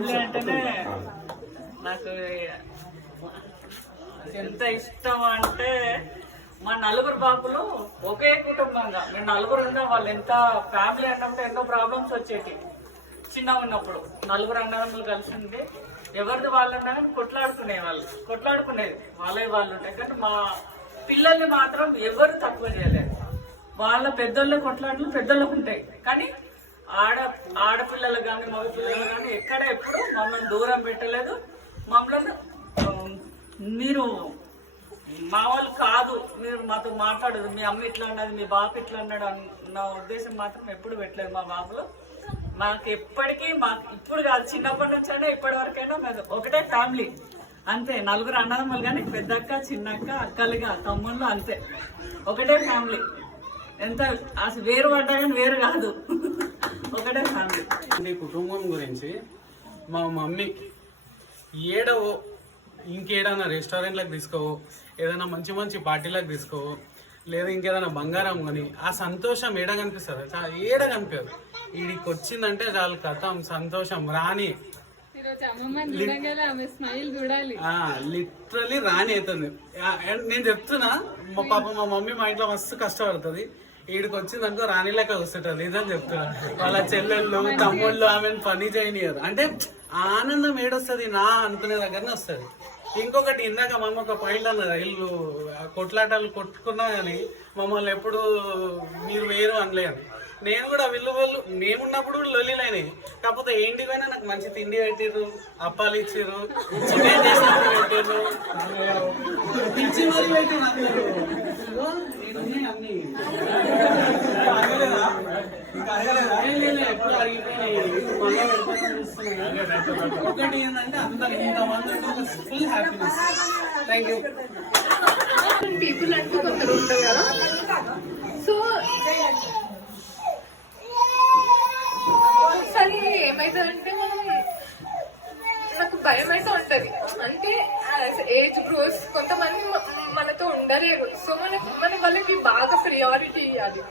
Family అంటేనే నాకు ఎంత ఇష్టం అంటే మా నలుగురు బాబులు ఒకే కుటుంబంగా మేము నలుగురు ఉన్నాం. వాళ్ళు ఎంత ఫ్యామిలీ అన్నప్పుడు ఎన్నో ప్రాబ్లమ్స్ వచ్చేటి. చిన్న ఉన్నప్పుడు నలుగురు అన్నదమ్ములు కలిసి ఉండి ఎవరిది వాళ్ళు ఉన్నా కానీ కొట్లాడుకునేది వాళ్ళే వాళ్ళు ఉంటాయి. కానీ మా పిల్లల్ని మాత్రం ఎవరు తక్కువ చేయలేదు. వాళ్ళ పెద్దోళ్ళ కొట్లాటలు పెద్దోళ్ళకు ఉంటాయి, కానీ ఆడపిల్లలు కానీ మగ పిల్లలు కానీ ఎక్కడ ఎప్పుడు మమ్మల్ని దూరం పెట్టలేదు. మమ్మల్ని మీరు మా వాళ్ళు కాదు, మీరు మాతో మాట్లాడదు, మీ అమ్మ ఇట్లా అన్నది, మీ బాపు ఇట్లా అన్నాడు అన్న ఉద్దేశం మాత్రం ఎప్పుడు పెట్టలేదు మా బాబులో. మాకు ఎప్పటికీ ఇప్పుడు కాదు, చిన్నప్పటి నుంచి అయినా ఇప్పటి వరకైనా మేము ఒకటే ఫ్యామిలీ అంతే. నలుగురు అన్నదమ్ములు కానీ పెద్దక్క చిన్నక్క అక్కలుగా తమ్ముళ్ళు అంతే, ఒకటే ఫ్యామిలీ. ఎంత అసలు వేరు పడ్డా కానీ వేరు కాదు, ఒకటే ఫ్యామిలీ. ఈ కుటుంబం గురించి మా మమ్మీ ఏడవో ఇంకేదైనా రెస్టారెంట్లకు తీసుకోవో, ఏదైనా మంచి మంచి పార్టీలకు తీసుకోవో, లేదా ఇంకేదైనా బంగారం కొని ఆ సంతోషం ఏడ కనిపిస్తుంది, చాలా ఏడ కనిపించదు. వీడికి వచ్చిందంటే చాలు కథం సంతోషం రాని లిటరలీ రాని అవుతుంది. నేను చెప్తున్నా, మా పాప మా మమ్మీ మా ఇంట్లో మస్తు కష్టపడుతుంది. వీడికి వచ్చిందనుకో రాణి లెక్క వస్తుంటది, ఇదని చెప్తున్నా. వాళ్ళ చెల్లెళ్ళు తమ్ముళ్ళు ఆమెను పని చేయనియరు. అంటే ఆనందం ఏడొస్తుంది నా అనుకునే దగ్గరనే వస్తుంది. ఇంకొకటి, ఇందాక మమ్మ ఒక పాయింట్ అన్నది, ఇల్లు కొట్లాటలు కొట్టుకున్నా కానీ మమ్మల్ని ఎప్పుడు మీరు వేరు అనలేదు. నేను కూడా వీళ్ళు మేమున్నప్పుడు లొల్లిలైనాయి. కాకపోతే ఏంటి కానీ నాకు మంచి తిండి పెట్టిర్రు, అప్పాలు ఇచ్చిర్రు, చికెన్ చేసినప్పుడు పెట్టిర్రు, పిచ్చి మరి పెట్టిర్రు. ఎప్పుడు అడిగిపోయినాయి, మళ్ళీ ఒకటి ఏంటంటే అందరు ఇంతమంది full happiness. Thank you. People అంటూ కొందరు ఉంటారు కదా, సో ఒకసారి ఏమైతుందంటే నాకు భయం అయితే ఉంటది. అంటే ఏజ్ గ్రోస్ కొంతమంది మనతో ఉండలేరు, సో మన వాళ్ళకి బాగా ప్రియారిటీ ఇవ్వాలి.